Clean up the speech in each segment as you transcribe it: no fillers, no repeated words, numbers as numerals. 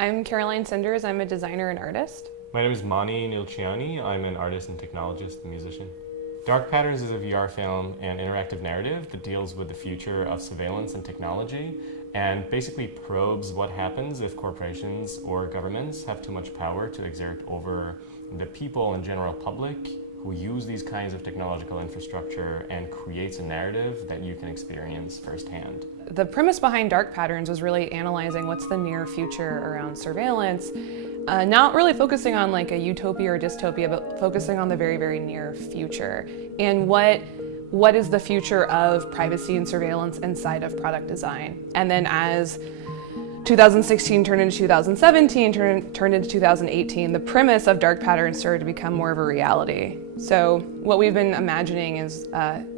I'm Caroline Sinders. I'm a designer and artist. My name is Nilchiani. I'm an artist and technologist and musician. Dark Patterns is a VR film and interactive narrative that deals with the future of surveillance and technology and basically probes what happens if corporations or governments have too much power to exert over the people and general public who use these kinds of technological infrastructure, and creates a narrative that you can experience firsthand. The premise behind Dark Patterns was really analyzing what's the near future around surveillance, not really focusing on like a utopia or dystopia, but focusing on the very, very near future. And what is the future of privacy and surveillance inside of product design? And then as 2016 turned into 2017, turned into 2018, the premise of Dark Patterns started to become more of a reality. So what we've been imagining is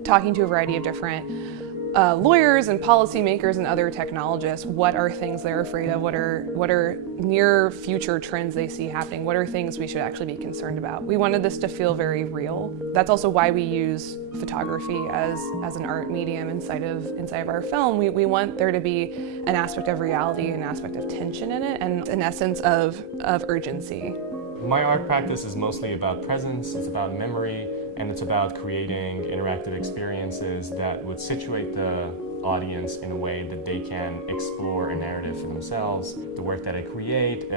talking to a variety of different lawyers and policymakers and other technologists. What are things they're afraid of? What are near future trends they see happening? What are things we should actually be concerned about? We wanted this to feel very real. That's also why we use photography as an art medium inside of our film. We want there to be an aspect of reality, an aspect of tension in it, and an essence of urgency. My art practice is mostly about presence, it's about memory, and it's about creating interactive experiences that would situate the audience in a way that they can explore a narrative for themselves. The work that I create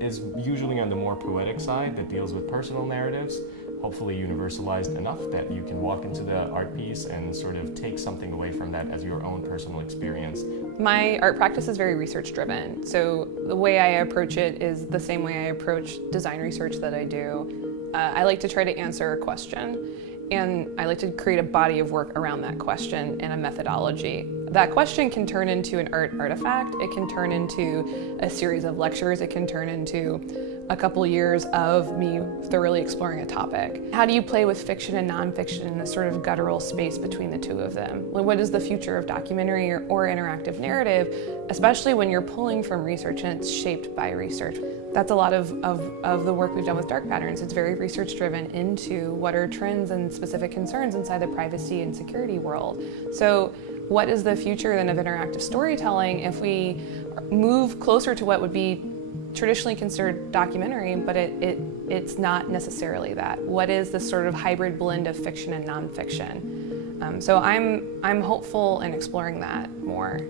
is usually on the more poetic side that deals with personal narratives, hopefully universalized enough that you can walk into the art piece and sort of take something away from that as your own personal experience. My art practice is very research driven, so the way I approach it is the same way I approach design research that I do. I like to try to answer a question, and I like to create a body of work around that question and a methodology. That question can turn into an art artifact, it can turn into a series of lectures, it can turn into a couple years of me thoroughly exploring a topic. How do you play with fiction and nonfiction in this sort of guttural space between the two of them? What is the future of documentary or interactive narrative, especially when you're pulling from research and it's shaped by research? That's a lot of the work we've done with Dark Patterns. It's very research driven into what are trends and specific concerns inside the privacy and security world. So what is the future then of interactive storytelling if we move closer to what would be traditionally considered documentary, but it's not necessarily that? What is this sort of hybrid blend of fiction and nonfiction? So I'm hopeful in exploring that more.